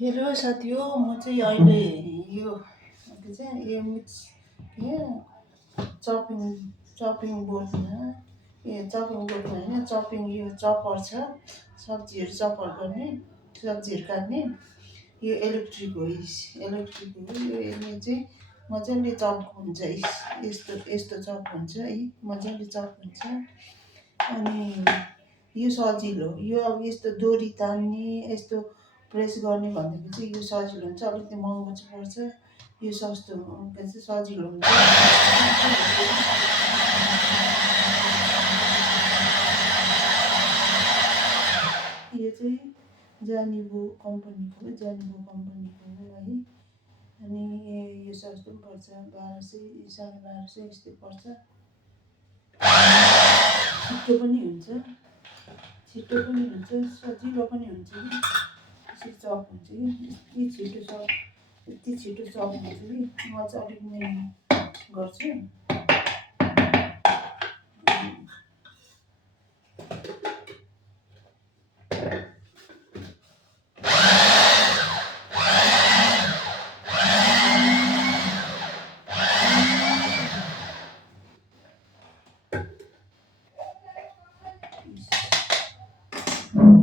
Hello साथी हो। म चाहिँ अहिले यो के चाहिँ यो मिक्स के चपिङ चपिङ बोर्डमा चपिङ बोर्डमा होइन चपिङ यो चपर छ। सब्जीहरू चपर गर्ने, सब्जीहरू काट्ने यो इलेक्ट्रिक हो। इलेक्ट्रिक हो यो। यसले चाहिँ मजाले चप हुन्छ। यस्तो यस्तो चप हुन्छ है, मजाले चप हुन्छ। अनि यो सजिलो, यो अब यस्तो डोरी तान्ने यस्तो प्रेस गर्ने भन्दाखेरि चाहिँ यो सजिलो हुन्छ। अलिकति महँगो चाहिँ पर्छ, यो सस्तो के चाहिँ सजिलो हुन्छ। यो चाहिँ जानिबो कम्पनीको हो, जानिबो कम्पनीको हो है। अनि यो सस्तो पनि पर्छ, 1200 1250 यस्तै पर्छ। छिटो पनि हुन्छ, सजिलो पनि हुन्छ कि यसरी चप हुन्छ कि यति छिटो चप, यति छिटो चप हुन्छ कि म चाहिँ अलिक मिहिनेत गर्छु।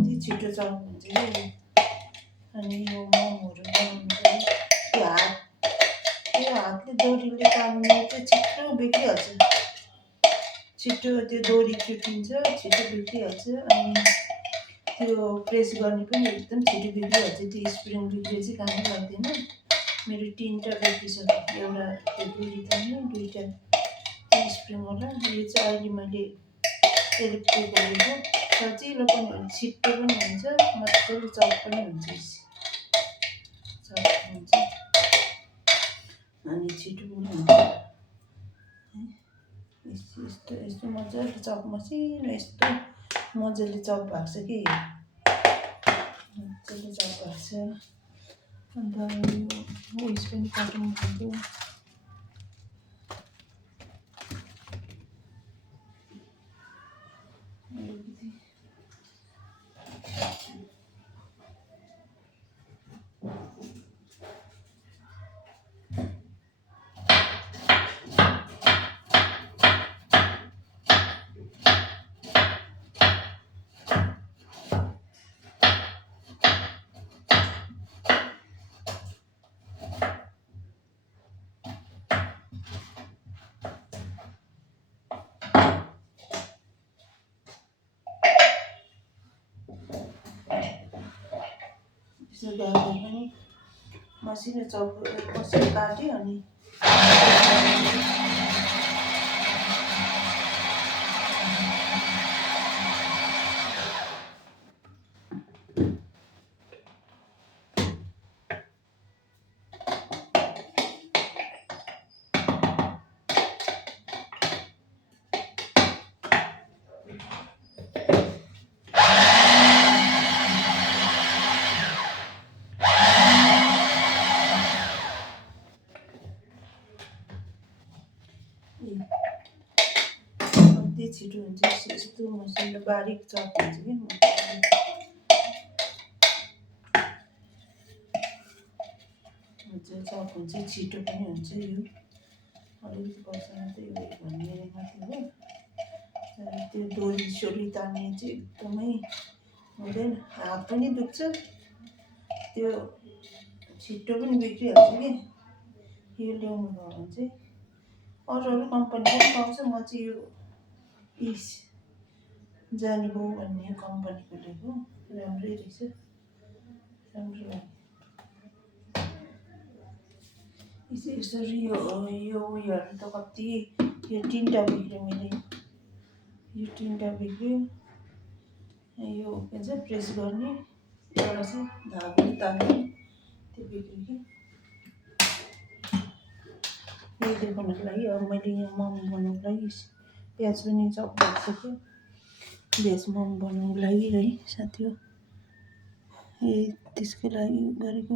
यति छिटो चप हुन्छ कि। अनि यो मोमोहरू बनाउनु चाहिँ यो हातले डोरीले तान्ने चाहिँ छिटो बिग्रिहाल्छ, छिटो त्यो डोरी चुटिन्छ, छिटो बिग्रिहाल्छ। अनि त्यो प्रेस गर्ने पनि एकदम छिटो बिग्रिहाल्छ। त्यो स्प्रिङ बिग्रियो चाहिँ कामै लाग्दैन। मेरो 3टा बिग्रिसक्यो, एउटा त्यो डोरी तान्ने, 2टा त्यो स्प्रिङवाला। यो चाहिँ अहिले मैले इलेक्ट्रिकको लिएको, सजिलो पनि हुन्छ, छिटो पनि हुन्छ, मजाले चप पनि हुन्छ। चप हुन्छ अनि छिटो पनि हुन्छ। यस्तो यस्तो मजाले चप, मसिनो यस्तो मजाले चप भएको छ कि, मजाले चप भएको छ। अन्त यो उयस पनि काट्नु पर्यो। यसो गाजर पनि मसिनो चप मसिनो काट्यो। अनि कति छिटो हुन्छ, यस्तो मसिनो बारिक चप हुन्छ कि मजाले चप हुन्छ, छिटो पनि हुन्छ। यो अलिकति पर्छ मात्रै उयो भन्ने मात्रै हो। तर त्यो डोरी सोरी तान्ने चाहिँ एकदमै हुँदैन, हात पनि दुख्छ, त्यो छिटो पनि बिग्रिहाल्छ कि। यो ल्याउनु भयो भने चाहिँ अरू कम्पनीको पनि पाउँछ। म चाहिँ यो जानिबो भन्ने कम्पनीको लिएको, राम्रै रहेछ, राम्रो लाग्यो। यसरी यो उयोहरू त कति, यो 3टा बिग्रियो मैले, यो 3टा बिग्रियो। यो के भन्छ प्रेस गर्ने, एउटा चाहिँ धागोले तान्ने, त्यो बिग्रियो कि। यो देखाउनको लागि अब मैले यहाँ मोमो बनाउनको लागि प्याज पनि चप भइसक्यो, भेज मोमो बनाउनको लागि है साथी हो। त्यसको लागि गरेको।